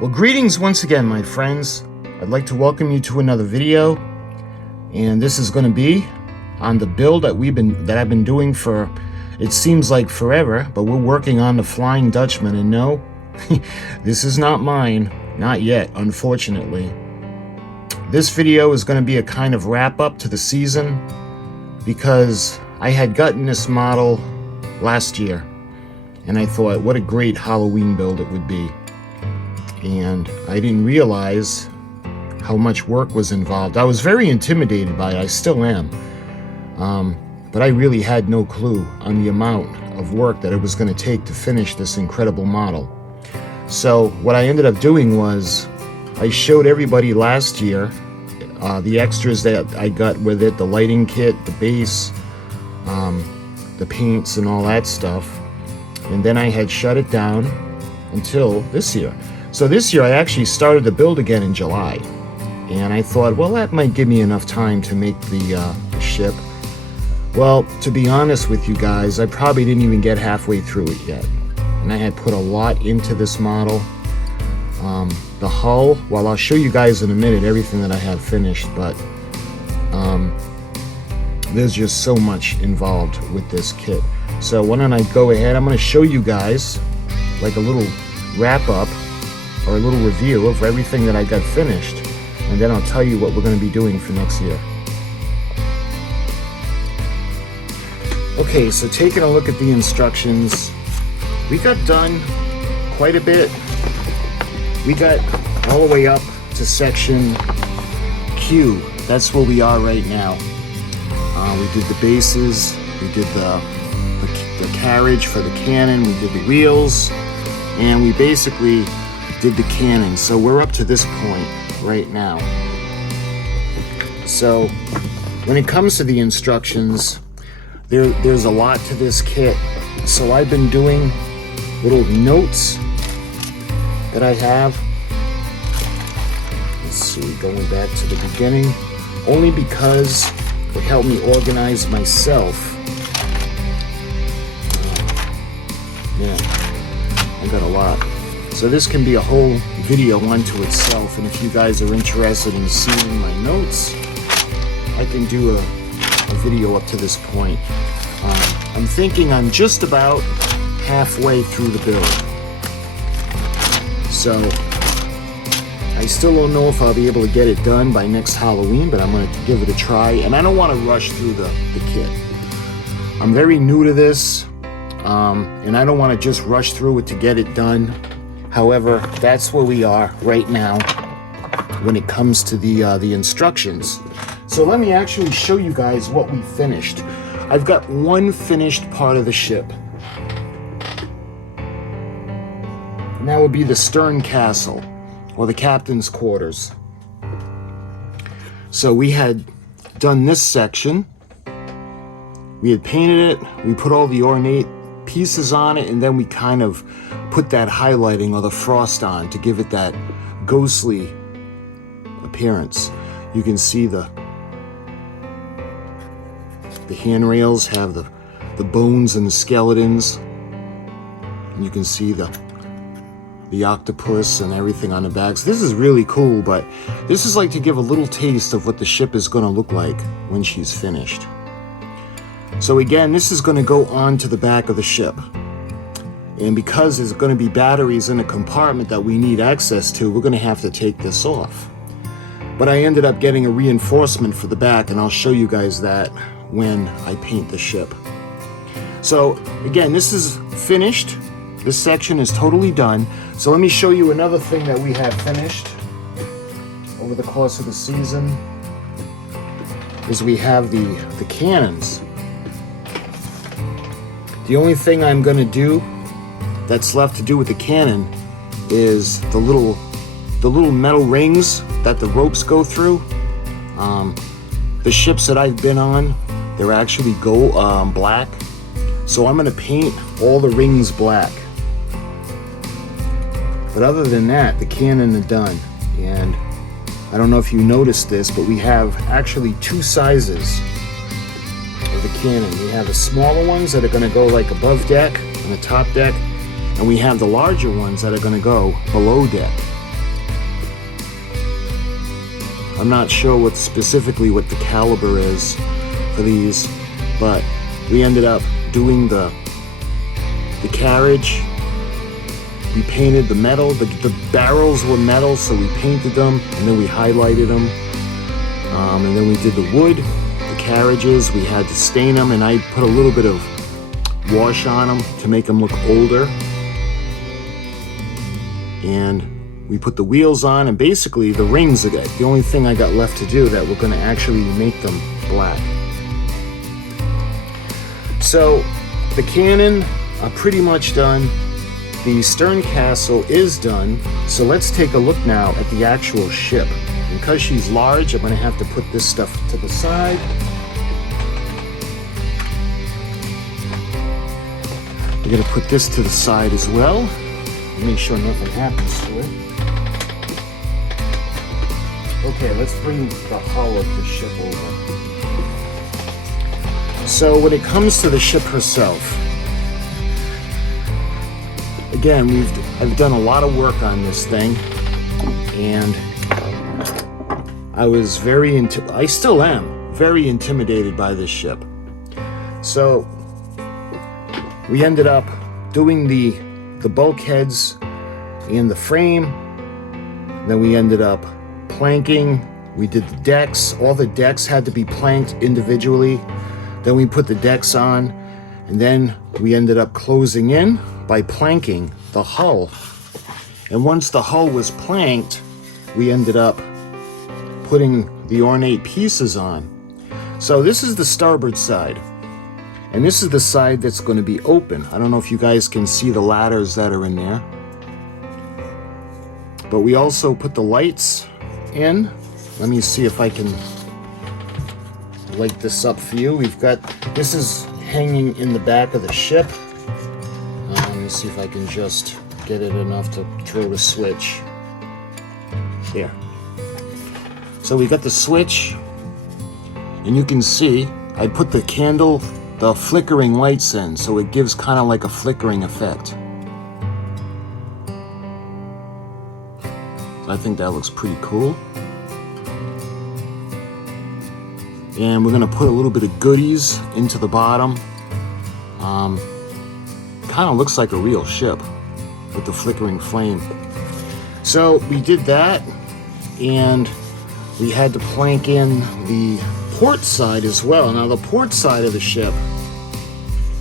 Well, greetings once again, my friends. I'd like to welcome you to another video, and this is going to be on the build that I've been doing for, it seems like forever, but we're working on the Flying Dutchman, and no, this is not mine, not yet, unfortunately. This video is going to be a kind of wrap up to the season because I had gotten this model last year, and I thought what a great Halloween build it would be. And I didn't realize how much work was involved. I was very intimidated by it, I still am. But I really had no clue on the amount of work that it was going to take to finish this incredible model. So what I ended up doing was I showed everybody last year the extras that I got with it, the lighting kit, the base, the paints and all that stuff. And then I had shut it down until this year. So this year I actually started the build again in July, and I thought, well, that might give me enough time to make the ship. Well, to be honest with you guys, I probably didn't even get halfway through it yet, and I had put a lot into this model. The hull, well, I'll show you guys in a minute everything that I have finished, but there's just so much involved with this kit. So why don't I go ahead, I'm going to show you guys like a little wrap up or a little review of everything that I got finished, and then I'll tell you what we're going to be doing for next year. Okay, so taking a look at the instructions, we got done quite a bit. We got all the way up to section Q. That's where we are right now. We did the bases, we did the carriage for the cannon, we did the wheels, and we basically did the cannon. So we're up to this point right now. So when it comes to the instructions, there's a lot to this kit. So I've been doing little notes that I have. Let's see, going back to the beginning, only because it helped me organize myself. Yeah, I got a lot. So this can be a whole video unto itself, and if you guys are interested in seeing my notes, I can do a video up to this point. I'm thinking I'm just about halfway through the build. So I still don't know if I'll be able to get it done by next Halloween, but I'm going to give it a try, and I don't want to rush through the kit. I'm very new to this, and I don't want to just rush through it to get it done. However, that's where we are right now when it comes to the instructions. So let me actually show you guys what we finished. I've got one finished part of the ship, and that would be the stern castle, or the captain's quarters. So we had done this section, we had painted it, we put all the ornate pieces on it, and then we kind of put that highlighting or the frost on to give it that ghostly appearance. You can see the handrails have the bones and the skeletons, and you can see the octopus and everything on the back. So this is really cool, but this is like to give a little taste of what the ship is going to look like when she's finished. So again, this is going to go on to the back of the ship. And because there's going to be batteries in a compartment that we need access to, we're going to have to take this off. But I ended up getting a reinforcement for the back, and I'll show you guys that when I paint the ship. So again, this is finished. This section is totally done. So let me show you another thing that we have finished over the course of the season. Is we have the cannons. The only thing I'm going to do that's left to do with the cannon is the little metal rings that the ropes go through. The ships that I've been on, they're actually black. So I'm going to paint all the rings black. But other than that, the cannon is done. And I don't know if you noticed this, but we have actually two sizes of the cannon. We have the smaller ones that are going to go like above deck on the top deck, and we have the larger ones that are going to go below deck. I'm not sure specifically what the caliber is for these, but we ended up doing the carriage. We painted the metal. The barrels were metal, so we painted them, and then we highlighted them. And then we did the wood, the carriages. We had to stain them, and I put a little bit of wash on them to make them look older. And we put the wheels on, and basically the rings are the only thing I got left to do, that we're going to actually make them black. So the cannon are pretty much done. The stern castle is done. So let's take a look now at the actual ship. Because she's large, I'm going to have to put this stuff to the side. We're going to put this to the side as well. Make sure nothing happens to it. Okay, let's bring the hull of the ship over. So when it comes to the ship herself, again, I've done a lot of work on this thing, and I still am very intimidated by this ship. So we ended up doing the bulkheads and the frame. Then we ended up planking. We did the decks. All the decks had to be planked individually. Then we put the decks on, and then we ended up closing in by planking the hull. And once the hull was planked, we ended up putting the ornate pieces on. So this is the starboard side, and this is the side that's going to be open. I don't know if you guys can see the ladders that are in there, but we also put the lights in. Let me see if I can light this up for you. This is hanging in the back of the ship. Let me see if I can just get it enough to throw the switch. There. So we got the switch, and you can see I put the candle, the flickering lights in, so it gives kind of like a flickering effect. I think that looks pretty cool. And we're gonna put a little bit of goodies into the bottom. Kind of looks like a real ship with the flickering flame. So we did that, and we had to plank in the port side as well. Now the port side of the ship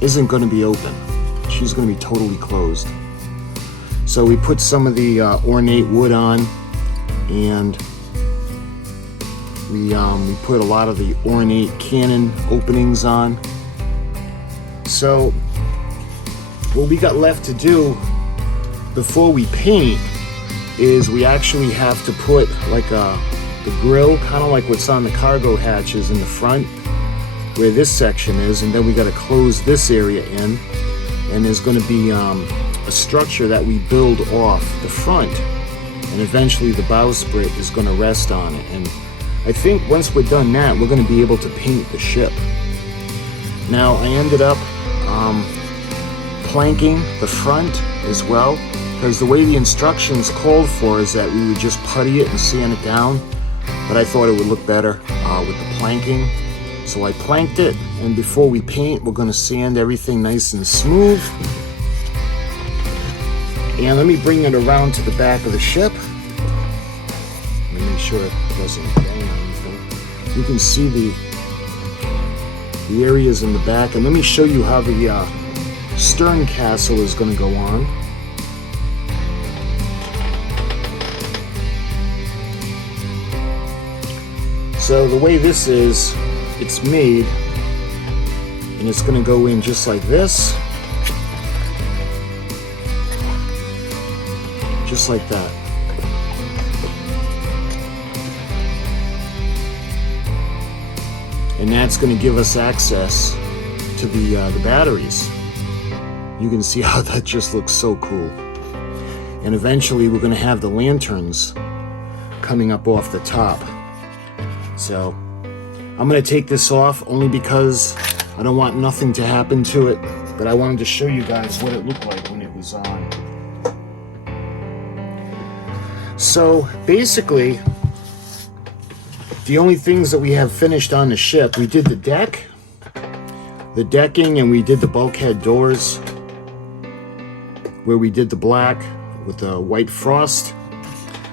isn't going to be open. She's going to be totally closed. So we put some of the ornate wood on, and we put a lot of the ornate cannon openings on. So what we got left to do before we paint is we actually have to put like the grill, kind of like what's on the cargo hatches in the front, where this section is, and then we got to close this area in, and there's going to be a structure that we build off the front, and eventually the bowsprit is going to rest on it. And I think once we're done that, we're going to be able to paint the ship. Now I ended up planking the front as well, because the way the instructions called for is that we would just putty it and sand it down, but I thought it would look better with the planking. So I planked it, and before we paint, we're going to sand everything nice and smooth. And let me bring it around to the back of the ship. Let me make sure it doesn't bang or anything. You can see the areas in the back, and let me show you how the stern castle is going to go on. So the way this is, it's made, and it's going to go in just like this, just like that. And that's going to give us access to the batteries. You can see how that just looks so cool. And eventually we're going to have the lanterns coming up off the top. So I'm going to take this off only because I don't want nothing to happen to it, but I wanted to show you guys what it looked like when it was on. So basically The only things that we have finished on the ship, we did the deck, the decking, and we did the bulkhead doors, where we did the black with the white frost.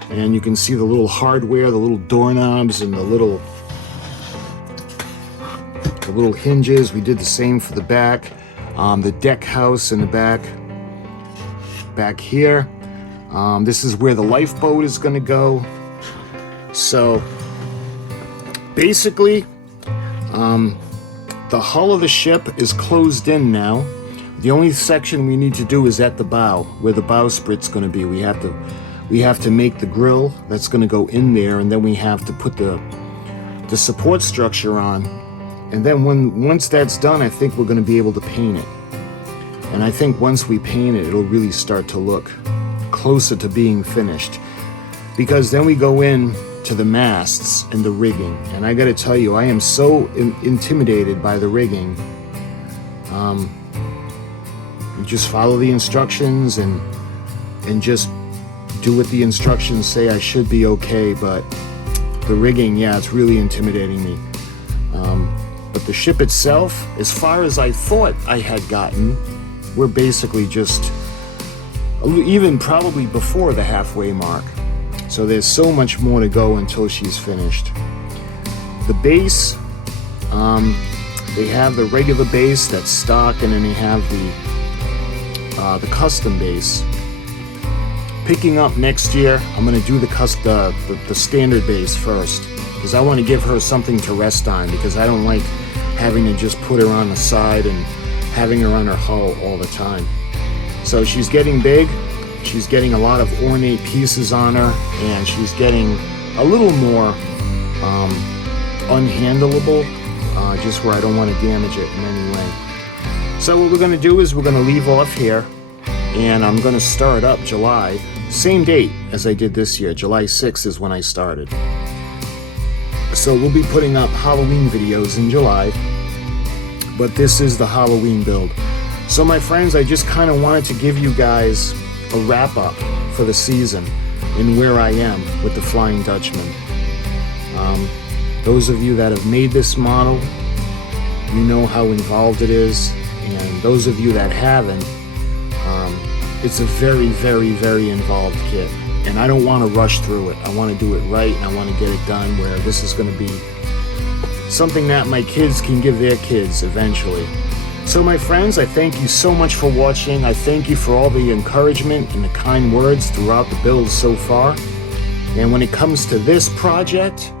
And you can see the little hardware, the little doorknobs, and the little hinges. We did the same for the back. The deck house in the back here. This is where the lifeboat is going to go. So basically, the hull of the ship is closed in now. The only section we need to do is at the bow, where the bowsprit's going to be. We have to make the grill that's going to go in there, and then we have to put the support structure on. And then once that's done, I think we're going to be able to paint it. And I think once we paint it, it'll really start to look closer to being finished. Because then we go in to the masts and the rigging. And I got to tell you, I am so intimidated by the rigging. You just follow the instructions and just do what the instructions say. I should be okay, but the rigging, yeah, it's really intimidating me. But the ship itself, as far as I thought I had gotten, we're basically just even probably before the halfway mark. So there's so much more to go until she's finished. The base, they have the regular base that's stock, and then they have the custom base. Picking up next year, I'm going to do the standard base first, because I want to give her something to rest on, because I don't like having to just put her on the side and having her on her hull all the time. So she's getting big, she's getting a lot of ornate pieces on her, and she's getting a little more unhandleable, just where I don't want to damage it in any way. So what we're going to do is we're going to leave off here, and I'm going to start up July, same date as I did this year. July 6th is when I started. So we'll be putting up Halloween videos in July, but this is the Halloween build. So my friends, I just kind of wanted to give you guys a wrap up for the season and where I am with the Flying Dutchman. Those of you that have made this model, you know how involved it is, and those of you that haven't, it's a very, very, very involved kit, and I don't want to rush through it. I want to do it right, and I want to get it done where this is going to be something that my kids can give their kids eventually. So my friends, I thank you so much for watching. I thank you for all the encouragement and the kind words throughout the build so far. And when it comes to this project,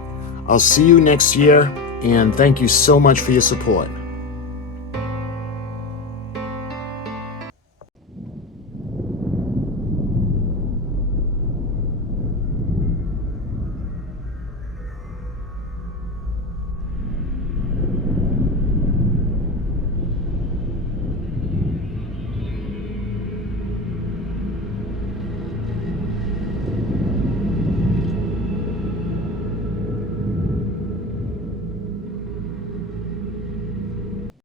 I'll see you next year, and thank you so much for your support.